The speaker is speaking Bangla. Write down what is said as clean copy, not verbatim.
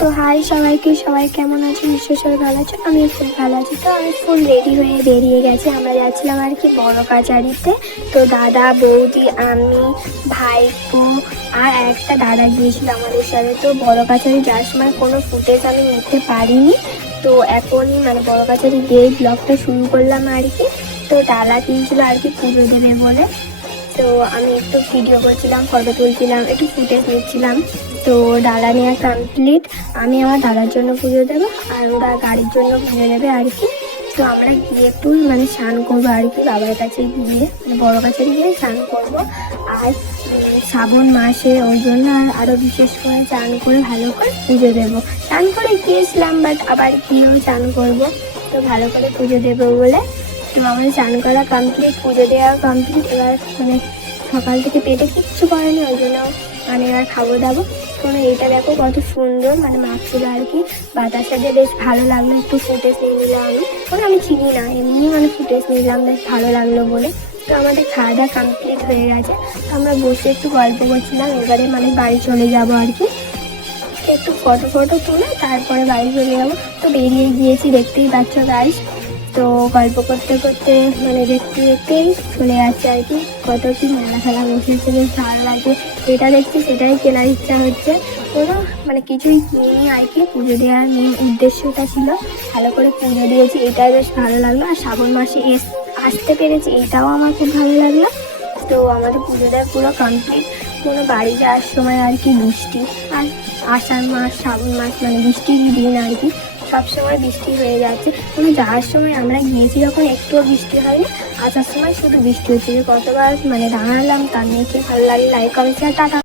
তো হাই সবাইকে, সবাই কেমন আছে? নিশ্চয়ই সবাই ভালো আছে, আমিও খুব ভালো আছি। তো আমি ফুল রেডি হয়ে বেরিয়ে গেছি। আমরা যাচ্ছিলাম আর কি বড় কাচারিতে। তো দাদা, বৌদি, আমি, ভাইপো আর একটা দাদা গিয়েছিল আমাদের সাথে। তো বড় কাচারি যাওয়ার সময় কোনো ফুটেজ আমি নিতে পারিনি। তো এখনই মানে বড় কাচারি গিয়ে ব্লগটা শুরু করলাম আর কি। তো ডালা কিনছিল আর কি পুজো দেবে বলে। তো আমি একটু ভিডিও করছিলাম, ফটো তুলছিলাম, একটু ফুটেজ নিচ্ছিলাম। তো ডালা নেওয়া কমপ্লিট। আমি আমার দাদার জন্য পুজো দেবো আর ওরা গাড়ির জন্য পুজো দেবে আর কি। তো আমরা গিয়ে একটু মানে স্নান করবো আর কি, বাবার কাছে গিয়ে মানে বড় কাছে গিয়ে স্নান করবো। আর শ্রাবণ মাসে ওই জন্য আরও বিশেষ করে স্নান করে ভালো করে পুজো দেবো। স্নান করে গিয়েছিলাম, বাট আবার গিয়েও স্নান করবো। তো ভালো করে পুজো দেবো বলে তো আমাদের স্নান করা কমপ্লিট, পুজো দেওয়া কমপ্লিট। এবার মানে সকাল থেকে পেটে কিচ্ছু করেনি, ওই জন্য মানে এবার খাবো দাবো। কোনো এইটা দেখো কত সুন্দর মানে মাখছিল আর কি, বাতাসা দিয়ে বেশ ভালো লাগলো। একটু ফুটেজ নিয়ে নিলাম আমি, মানে আমি চিনি না, এমনি মানে ফুটেজ নিলাম, বেশ ভালো লাগলো বলে। তো আমাদের খাওয়া দাওয়া কমপ্লিট হয়ে গেছে। তো আমরা বসে একটু গল্প করছিলাম। এবারে মানে বাড়ি চলে যাবো আর কি, একটু ফটো তুলে তারপরে বাড়ি চলে যাবো। তো বেরিয়ে গিয়েছি, দেখতেই পাচ্ছ গাইস। তো গল্প করতে করতে মানে দেখতেই চলে যাচ্ছে আর কি। কত কি মেলা খেলা বসেছে, বেশ ভালো লাগে। যেটা দেখছি সেটাই কেনার ইচ্ছা হচ্ছে। কোনো মানে কিছুই কিনিনি আর কি। পুজো দেওয়ার মেন উদ্দেশ্যটা ছিল ভালো করে পুজো দিয়েছি, এটাই বেশ ভালো লাগলো। আর শ্রাবণ মাসে আসতে পেরেছি, এটাও আমার খুব ভালো লাগলো। তো আমাদের পুজো দেওয়া পুরো কমপ্লিট। কোনো বাড়ি যাওয়ার সময় আর কি বৃষ্টি, আর আষাঢ় মাস শ্রাবণ মাস মানে বৃষ্টির দিন আর কি, সবসময় বৃষ্টি হয়ে যাচ্ছে। কোনো যাওয়ার সময় আমরা গিয়েছি যখন একটুও বৃষ্টি হয়নি, আসার সময় শুধু বৃষ্টি হচ্ছে। যে কতবার মানে দাঁড়ালাম, তার নিয়ে ভালো লাগে। Like comment share, tata.